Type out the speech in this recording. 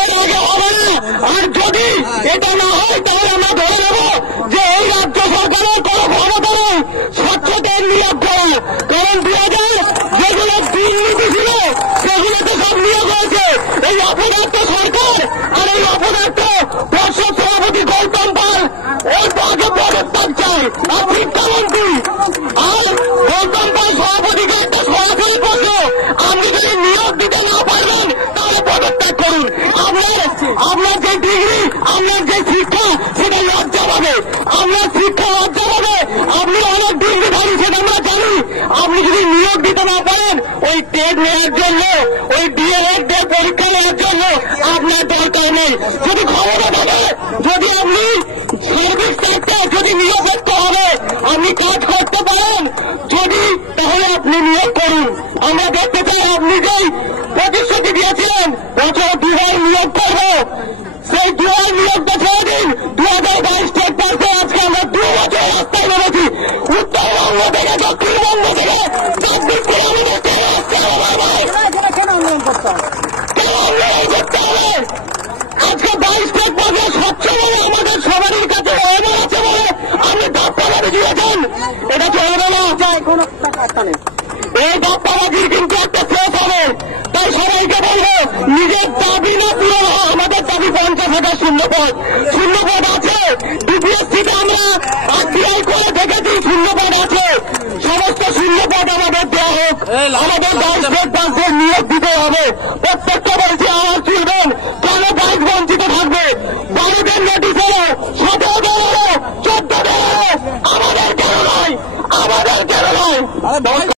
এর আগে হবে না। আর যদি এটা না হয় তাহলে আমরা ধরে নেব যে এই রাজ্য সরকারের কোনো ক্ষমতা নেই স্বচ্ছতার নিয়োগ করা। কারণ 2000 যেগুলো দুর্নীতি ছিল সেগুলো তো সব নিয়োগ হয়েছে এই অপদার্থ সরকার। আর এই অপদার্থ পর্ষদ সভাপতি গৌতম পাল ওই আগে পদত্যাগ চাই আর শিক্ষামন্ত্রী। আর গৌতম পাল সভাপতিকে একটা সরাসরি প্রশ্ন, আপনি যদি নিয়োগ দিতে না পারবেন তাহলে পদত্যাগ করুন। আপনার যে ডিগ্রি, আপনার যে শিক্ষা সেটা লজ্জা পাবে। আপনার শিক্ষা লজ্জা পাবে। আপনি অনেক ডিগ্রিধারী সেটা আমরা জানি। আপনি যদি নিয়োগ দিতে না পারেন ওই টেট নেওয়ার জন্য, ওই ডিএলএড পরীক্ষা নেওয়ার জন্য আপনার দরকার নেই। যদি ক্ষমতা থাকে, যদি আপনি সার্ভিস সেক্টর যদি নিয়োগ হবে, আপনি কাজ করতে পারেন যদি, তাহলে আপনি নিয়োগ করুন। আমরা দেখতে চাই আপনি যেই প্রতিশ্রুতি দিয়েছিলেন বছর 2বার নিয়োগ করবো, সেই 2বার নিয়োগটা ছেড়ে দিন। 2022 টেট পাশে আজকে আমরা 2 বছর রাস্তায় নেমেছি। উত্তরবঙ্গ থেকে দক্ষিণবঙ্গ থেকে 24 কিলোমিটার চলে আসছে কেন আন্দোলন করতে হবে? আজকে 22 টেট পাশে স্বচ্ছ বলে আমাদের সবারই কাছে অবদান আছে বলে আপনি দাপ্পাবাজি দিয়েছেন, এটা চলবে না। কোনো টাকা নেই, এই দাপ্পাবাজির কিন্তু একটা শেষ হবে। তাই সবাইকে বলবো নিজের দাবি না পূরণ হয়। আমাদের দাবি 50,000 শূন্যপদ আছে। ডিপিএসসিতে আমরা আরটিআই করে দেখেছি শূন্যপদ আছে। সমস্ত শূন্যপদ আমাদের দেওয়া হোক। আমাদের 22 টেট পাশে নিয়োগ দিতে হবে। প্রত্যেকটা বলছি আওয়াজ তুলবেন, কেন 22 বঞ্চিত থাকবে? 12 দিন নোটিশ হলো, 17 দিন হলো, 14 দিন হলো, আমাদের কেন নয়?